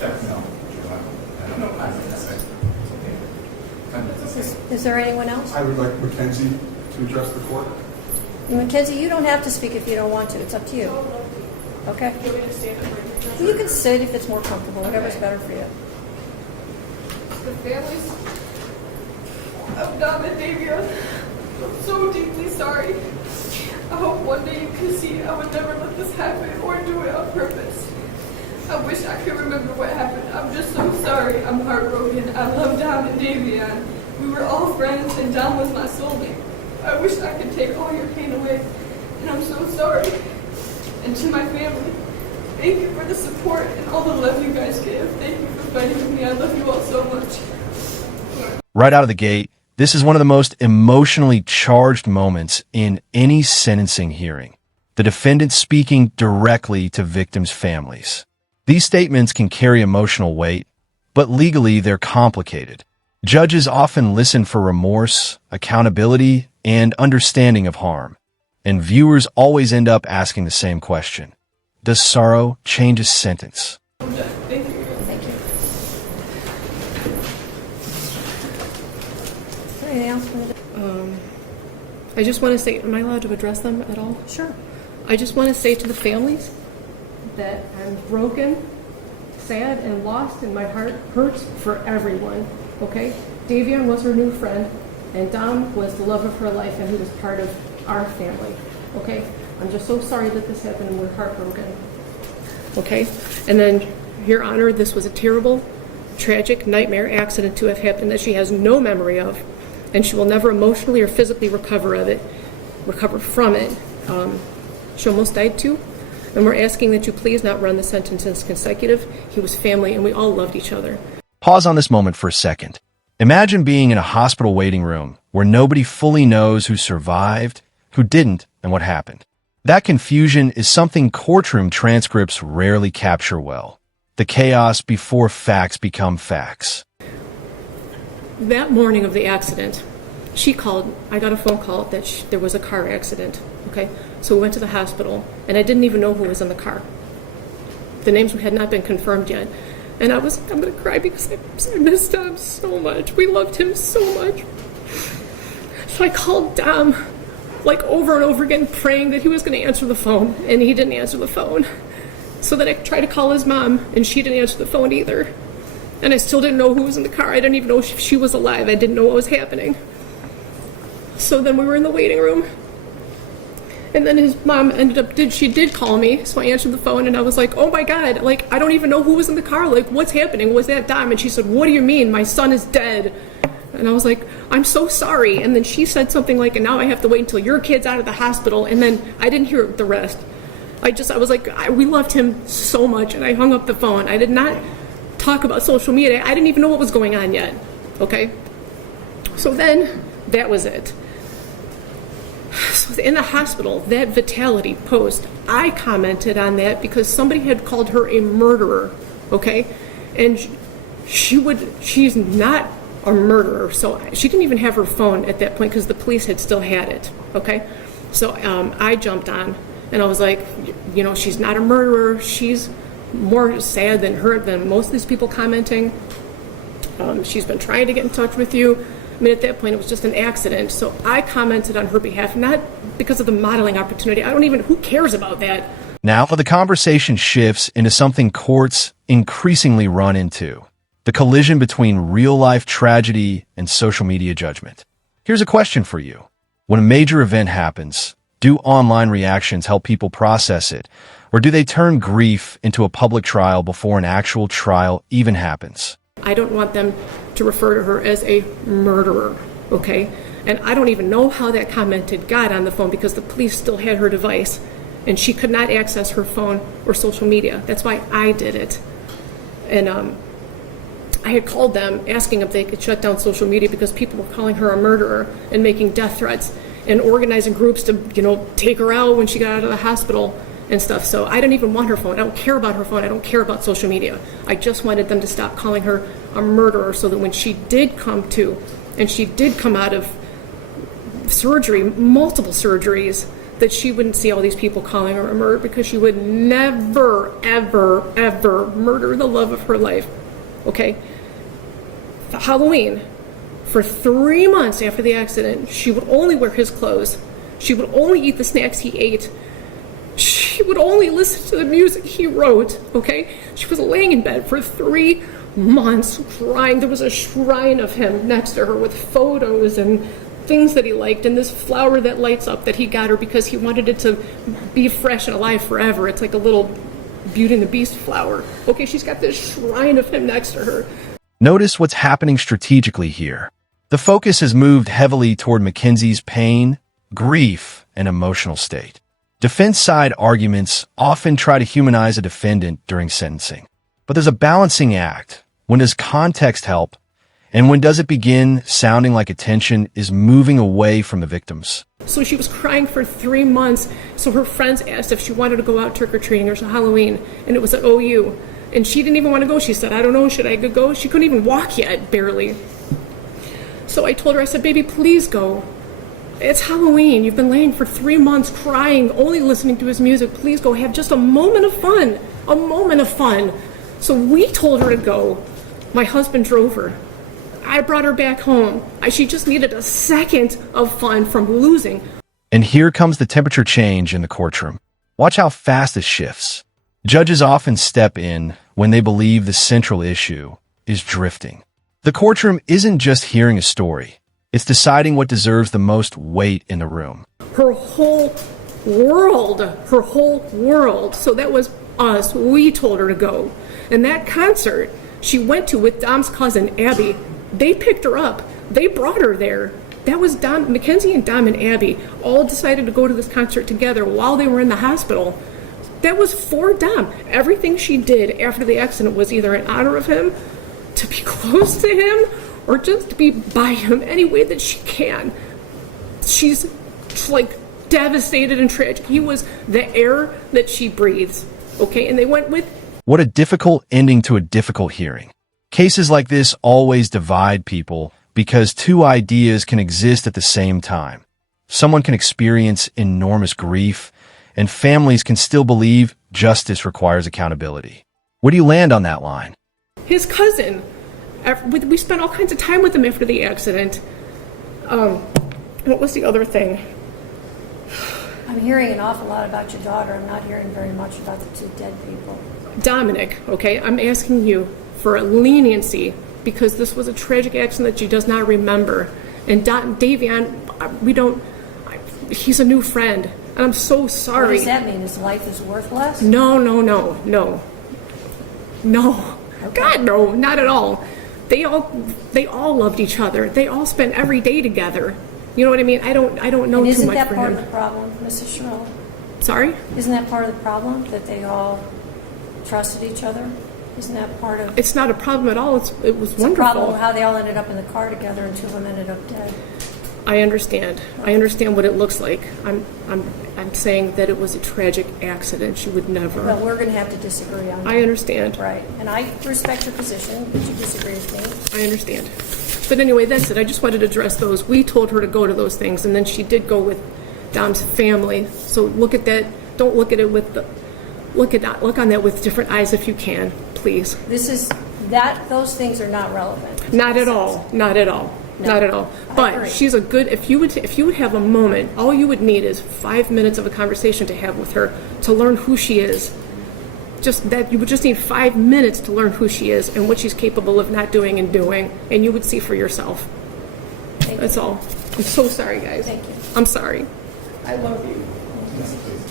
No. I don't know. That's okay. Is there anyone else? I would like Mackenzie to address the court. Mackenzie, you don't have to speak if you don't want to. It's up to you. Okay? You can sit if it's more comfortable, whatever's better for you. The families of Dom and Davion, I'm so deeply sorry. I hope one day you can see I would never let this happen or do it on purpose. I wish I could remember what happened. I'm just so sorry. I'm heartbroken. I love Dom and Davion. We were all friends and Dom was my soulmate. I wish I could take all your pain away, and I'm so sorry. And to my family, thank you for the support and all the love you guys give. Thank you for fighting with me. I love you all so much. Right out of the gate, this is one of the most emotionally charged moments in any sentencing hearing. The defendant speaking directly to victims' families. These statements can carry emotional weight, but legally they're complicated. Judges often listen for remorse, accountability, and understanding of harm. And viewers always end up asking the same question. Does sorrow change a sentence? I'm done. Thank you. Thank you. Anything else? I just want to say, am I allowed to address them at all? Sure. I just want to say to the families that I'm broken, sad, and lost, and my heart hurts for everyone, okay? Davion was her new friend, and Dom was the love of her life, and he was part of our family, okay? I'm just so sorry that this happened, and we're heartbroken, okay? And then, Your Honor, this was a terrible, tragic nightmare accident to have happened that she has no memory of, and she will never emotionally or physically recover from it. She almost died too, and we're asking that you please not run the sentence as consecutive. He was family, and we all loved each other. Pause on this moment for a second. Imagine being in a hospital waiting room where nobody fully knows who survived, who didn't, and what happened. That confusion is something courtroom transcripts rarely capture well. The chaos before facts become facts. That morning of the accident, she called. I got a phone call that there was a car accident, okay? So we went to the hospital, and I didn't even know who was in the car. The names had not been confirmed yet. And I'm going to cry because I missed Dom so much. We loved him so much. So I called Dom, like over and over again, praying that he was going to answer the phone, and he didn't answer the phone. So then I tried to call his mom, and she didn't answer the phone either. And I still didn't know who was in the car. I didn't even know if she was alive. I didn't know what was happening. So then we were in the waiting room. And then his mom she did call me, so I answered the phone, and I was like, oh my God, like, I don't even know who was in the car, like, what's happening, was that Dom? And she said, what do you mean, my son is dead? And I was like, I'm so sorry. And then she said something like, and now I have to wait until your kid's out of the hospital, and then I didn't hear the rest. I was like, we loved him so much, and I hung up the phone. I did not talk about social media. I didn't even know what was going on yet, okay? So then, that was it. So in the hospital, that Vitality post, I commented on that because somebody had called her a murderer, okay? And she's not a murderer, so she didn't even have her phone at that point because the police had still had it, okay? So I jumped on, and I was like, you know, she's not a murderer. She's more sad than most of these people commenting. She's been trying to get in touch with you. I mean, at that point, it was just an accident. So I commented on her behalf, not because of the modeling opportunity. Who cares about that? Now the conversation shifts into something courts increasingly run into: the collision between real-life tragedy and social media judgment. Here's a question for you. When a major event happens, do online reactions help people process it, or do they turn grief into a public trial before an actual trial even happens? I don't want them to refer to her as a murderer, okay? And I don't even know how that comment had got on the phone because the police still had her device and she could not access her phone or social media. That's why I did it. And I had called them asking if they could shut down social media because people were calling her a murderer and making death threats and organizing groups to, take her out when she got out of the hospital and stuff. So I didn't even want her phone. I don't care about her phone. I don't care about social media. I just wanted them to stop calling her a murderer so that when she did come to, and she did come out of surgery, multiple surgeries, that she wouldn't see all these people calling her a murderer, because she would never, ever, ever murder the love of her life. Okay? Halloween, for 3 months after the accident, she would only wear his clothes. She would only eat the snacks he ate. She would only listen to the music he wrote, okay? She was laying in bed for 3 months crying. There was a shrine of him next to her with photos and things that he liked, and this flower that lights up that he got her because he wanted it to be fresh and alive forever. It's like a little Beauty and the Beast flower. Okay, she's got this shrine of him next to her. Notice what's happening strategically here. The focus has moved heavily toward Mackenzie's pain, grief, and emotional state. Defense side arguments often try to humanize a defendant during sentencing. But there's a balancing act. When does context help? And when does it begin sounding like attention is moving away from the victims? So she was crying for 3 months. So her friends asked if she wanted to go out trick-or-treating or Halloween. And it was at OU. And she didn't even want to go. She said, I don't know, should I go? She couldn't even walk yet, barely. So I told her, I said, baby, please go. It's Halloween. You've been laying for 3 months crying, only listening to his music. Please go. Have just a moment of fun. A moment of fun. So we told her to go. My husband drove her. I brought her back home. She just needed a second of fun from losing. And here comes the temperature change in the courtroom. Watch how fast this shifts. Judges often step in when they believe the central issue is drifting. The courtroom isn't just hearing a story. It's deciding what deserves the most weight in the room. Her whole world. So that was us. We told her to go. And that concert she went to with Dom's cousin, Abby, they picked her up. They brought her there. That was Dom, Mackenzie and Dom and Abby all decided to go to this concert together while they were in the hospital. That was for Dom. Everything she did after the accident was either in honor of him, to be close to him, or just to be by him any way that she can. She's like devastated and tragic. He was the air that she breathes. Okay, and they went with... What a difficult ending to a difficult hearing. Cases like this always divide people because two ideas can exist at the same time. Someone can experience enormous grief, and families can still believe justice requires accountability. Where do you land on that line? His cousin. We spent all kinds of time with him after the accident. What was the other thing? I'm hearing an awful lot about your daughter. I'm not hearing very much about the two dead people. Dominic, okay, I'm asking you for a leniency because this was a tragic accident that she does not remember. And Davion, he's a new friend. And I'm so sorry. What does that mean? His life is worthless? No. Okay. God, no, not at all. They all loved each other. They all spent every day together. You know what I mean? I don't know too much for him. Isn't that part of the problem, Mrs. Shirilla? Sorry? Isn't that part of the problem, that they all trusted each other? Isn't that part of... It's not a problem at all. It was It's wonderful. a problem how they all ended up in the car together and two of them ended up dead. I understand. I understand what it looks like. I'm saying that it was a tragic accident. She would never. Well, we're going to have to disagree on that. I understand. Right. And I respect your position, but you disagree with me. I understand. But anyway, that's it. I just wanted to address those. We told her to go to those things, and then she did go with Dom's family. So look at that. Don't look at it with the... Look on that with different eyes if you can, please. Those things are not relevant. Not at all. Not at all. No, Not at all. I But agree. she's a good. If you would have a moment, all you would need is 5 minutes of a conversation to have with her to learn who she is. Just that you would just need 5 minutes to learn who she is and what she's capable of not doing and doing, and you would see for yourself. Thank That's you. all. I'm so sorry, guys. Thank you. I'm sorry. I love you. Yes, please.